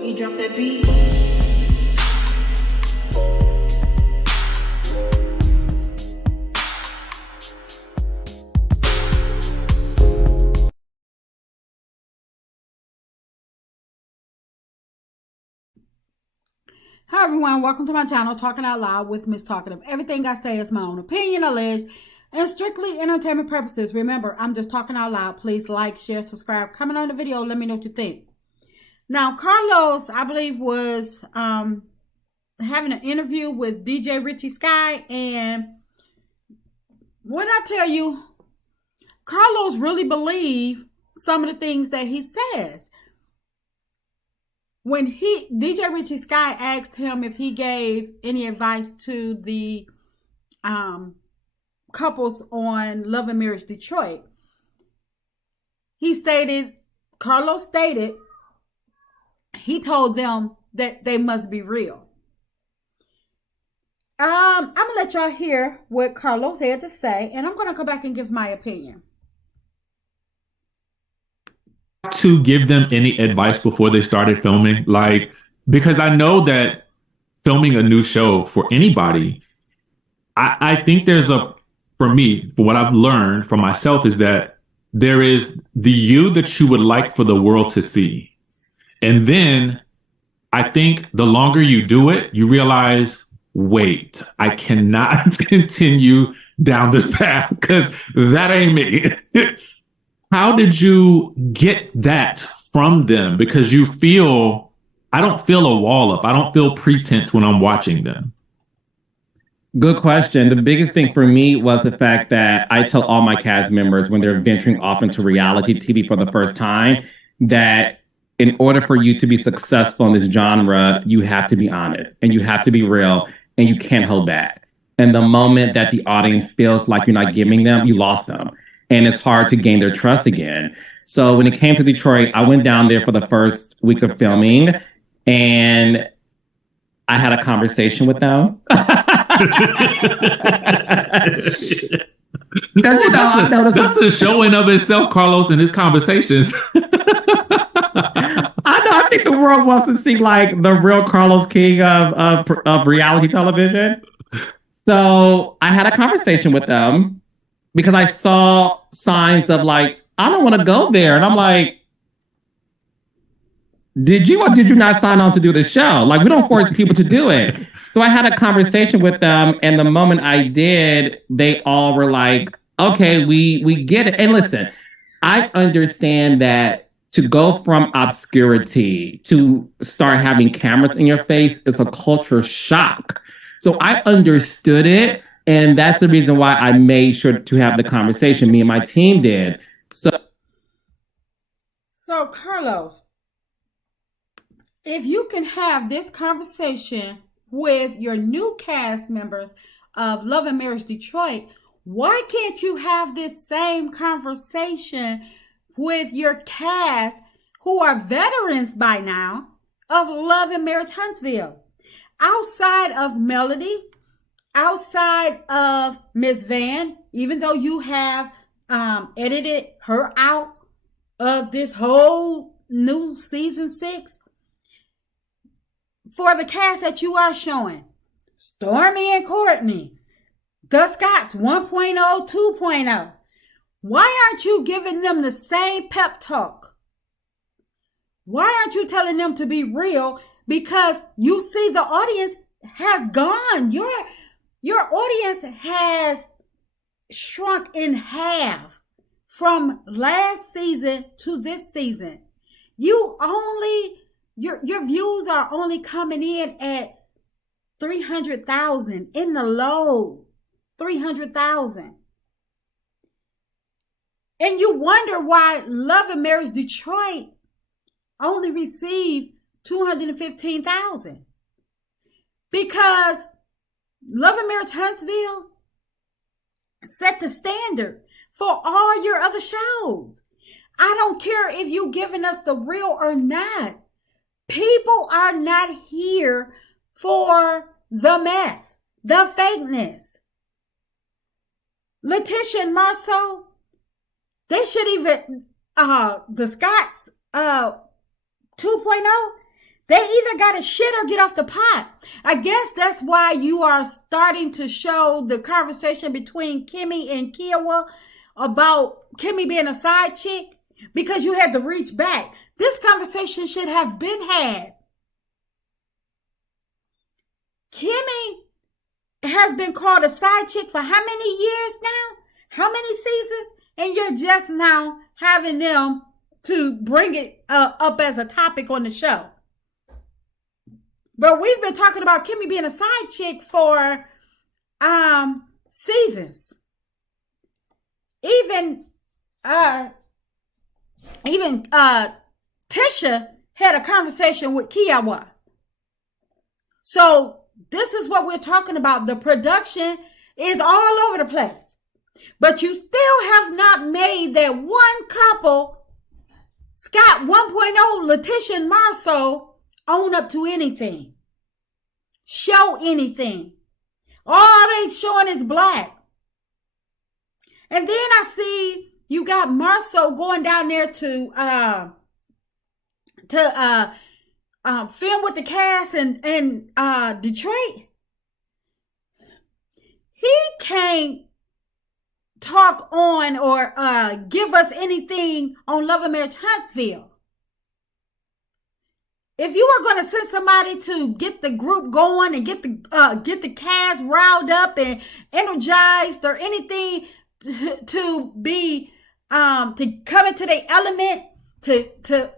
Boogie, drop that beat. Hi everyone, welcome to my channel, Talking Out Loud with Miss Talkative. Everything I say is my own opinion, alleged, and strictly entertainment purposes. Remember, I'm just talking out loud. Please like, share, subscribe, comment on the video, let me know what you think. Now, Carlos, I believe, was having an interview with DJ Richie Sky, and when I tell you, Carlos really believes some of the things that he says. When DJ Richie Sky asked him if he gave any advice to the couples on Love and Marriage Detroit, Carlos stated, he told them that they must be real. I'm going to let y'all hear what Carlos had to say, and I'm going to come back and give my opinion. To give them any advice before they started filming, because I know that filming a new show for anybody, I think for what I've learned from myself is that there is the you that you would like for the world to see. And then I think the longer you do it, you realize, wait, I cannot continue down this path because that ain't me. How did you get that from them? Because I don't feel a wall up. I don't feel pretense when I'm watching them. Good question. The biggest thing for me was the fact that I tell all my cast members when they're venturing off into reality TV for the first time that in order for you to be successful in this genre, you have to be honest and you have to be real and you can't hold back. And the moment that the audience feels like you're not giving them, you lost them. And it's hard to gain their trust again. So when it came to Detroit, I went down there for the first week of filming and I had a conversation with them. That's a show in of itself, Carlos, and his conversations. I think the world wants to see like the real Carlos King of reality television. So I had a conversation with them because I saw signs of like, I don't want to go there. And I'm like, did you or did you not sign on to do the show? Like, we don't force people to do it. So I had a conversation with them. And the moment I did, they all were like, okay, we get it. And listen, I understand that to go from obscurity to start having cameras in your face is a culture shock. So I understood it. And that's the reason why I made sure to have the conversation. Me and my team did. So Carlos, if you can have this conversation with your new cast members of Love and Marriage Detroit, why can't you have this same conversation with your cast who are veterans by now of Love and Marriage Huntsville? Outside of Melody, outside of Miss Van, even though you have edited her out of this whole new season 6, for the cast that you are showing, Stormy and Courtney, the Scotts 1.0, 2.0, why aren't you giving them the same pep talk? Why aren't you telling them to be real? Because you see the audience has gone. Your audience has shrunk in half from last season to this season. Your views are only coming in at 300,000, in the low 300,000. And you wonder why Love and Marriage Detroit only received 215,000. Because Love and Marriage Huntsville set the standard for all your other shows. I don't care if you're giving us the real or not. People are not here for the mess, the fakeness. Letitia and Marceau, they should even, the Scotts 2.0, They either got to shit or get off the pot. I guess that's why you are starting to show the conversation between Kimmy and Kiowa about Kimmy being a side chick, because you had to reach back. This conversation should have been had. Kimmy has been called a side chick for how many years now? How many seasons? And you're just now having them to bring it up as a topic on the show. But we've been talking about Kimmy being a side chick for seasons. Even Tisha had a conversation with Kiowa. So this is what we're talking about. The production is all over the place. But you still have not made that one couple, Scott 1.0, Letitia and Marceau, own up to anything. Show anything. All they showing is black. And then I see you got Marceau going down there to film with the cast in Detroit. He can't talk on or give us anything on Love and Marriage Huntsville. If you were going to send somebody to get the group going and get the cast riled up and energized or anything to be to come into their element, to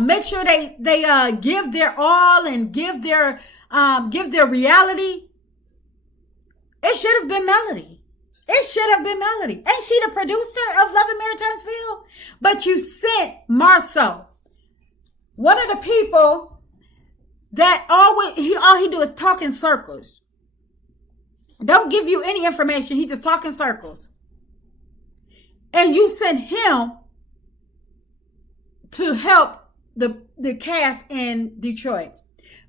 make sure they give their all and give their reality, it should have been Melody. It should have been Melody. Ain't she the producer of Love and Marriage Huntsville? But you sent Marceau, one of the people that all he do is talk in circles. Don't give you any information. He just talk in circles. And you sent him to help the cast in Detroit.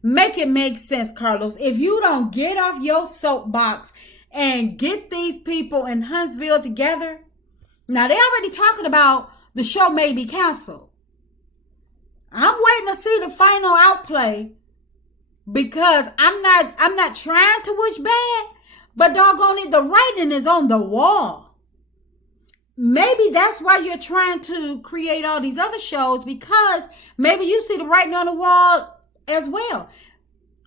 Make it make sense, Carlos. If you don't get off your soapbox and get these people in Huntsville together. Now, they're already talking about the show may be canceled. I'm waiting to see the final outplay, because I'm not trying to wish bad, but doggone it, the writing is on the wall. Maybe that's why you're trying to create all these other shows, because maybe you see the writing on the wall as well.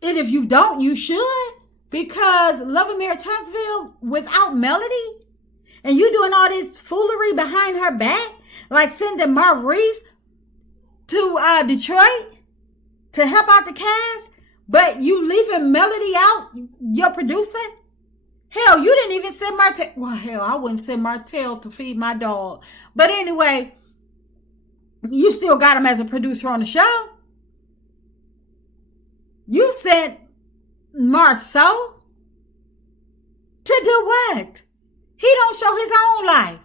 And if you don't, you should, because Love and Marriage Huntsville without Melody, and you doing all this foolery behind her back, like sending Maurice to Detroit to help out the cast, but you leaving Melody out, your producer? Hell, you didn't even send Martell. Well, hell, I wouldn't send Martell to feed my dog. But anyway, you still got him as a producer on the show. You sent Marceau to do what? He don't show his own life.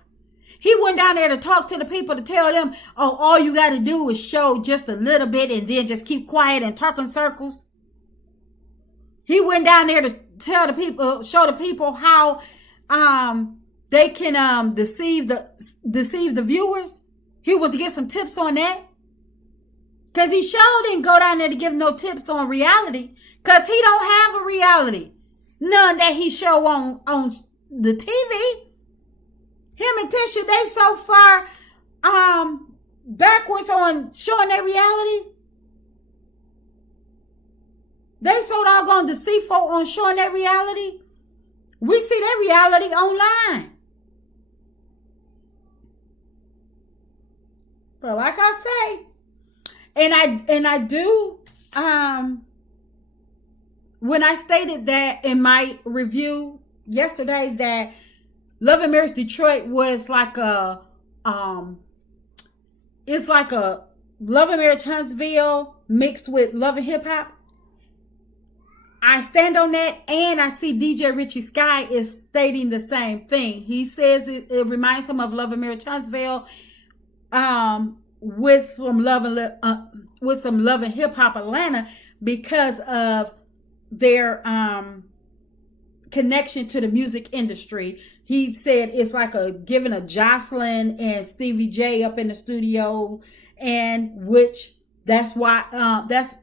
He went down there to talk to the people, to tell them, oh, all you got to do is show just a little bit and then just keep quiet and talk in circles. He went down there to tell the people, show the people how they can deceive the viewers. He went to get some tips on that. Because he sure didn't go down there to give no tips on reality. Because he don't have a reality. None that he show on the TV. Him and Tisha, they so far backwards on showing their reality. They so doggone deceitful on showing their reality. We see their reality online. But like I say, and I do, when I stated that in my review yesterday, that Love and Marriage Detroit was like it's like a Love and Marriage Huntsville mixed with Love and Hip Hop. I stand on that, and I see DJ Richie Sky is stating the same thing. He says it reminds him of Love and Marriage Huntsville, with some Love and Hip Hop Atlanta, because of their connection to the music industry. He said it's like giving a Jocelyn and Stevie J up in the studio, and which That's why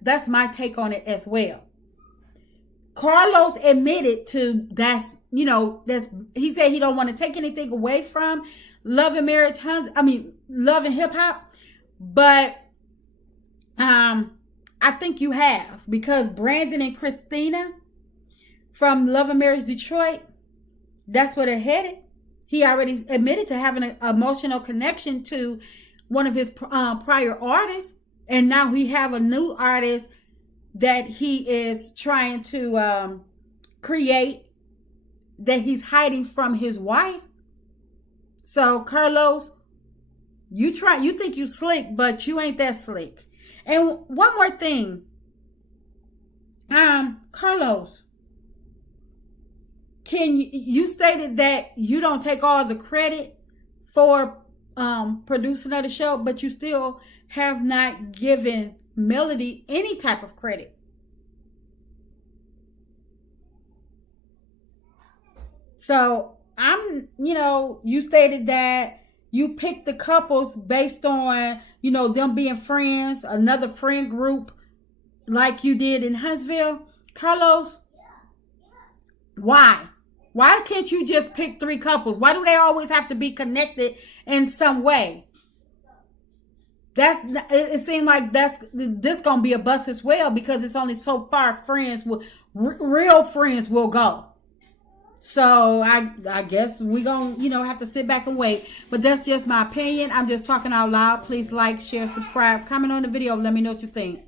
that's my take on it as well. Carlos admitted to that's he said he don't want to take anything away from Love and Marriage Love and Hip Hop, but I think you have, because Brandon and Christina from Love and Marriage Detroit, that's where they're headed. He already admitted to having an emotional connection to one of his prior artists, and now he have a new artist that he is trying to create, that he's hiding from his wife. So Carlos, you think you slick, but you ain't that slick. And one more thing, Carlos, you stated that you don't take all the credit for producing of the show, but you still have not given Melody any type of credit. So you stated that you picked the couples based on, them being friends, another friend group like you did in Huntsville. Carlos, why? Why can't you just pick 3 couples? Why do they always have to be connected in some way? It seems like this gonna be a bust as well, because it's only so far real friends will go. So I guess we gonna have to sit back and wait. But that's just my opinion. I'm just talking out loud. Please like, share, subscribe, comment on the video. Let me know what you think.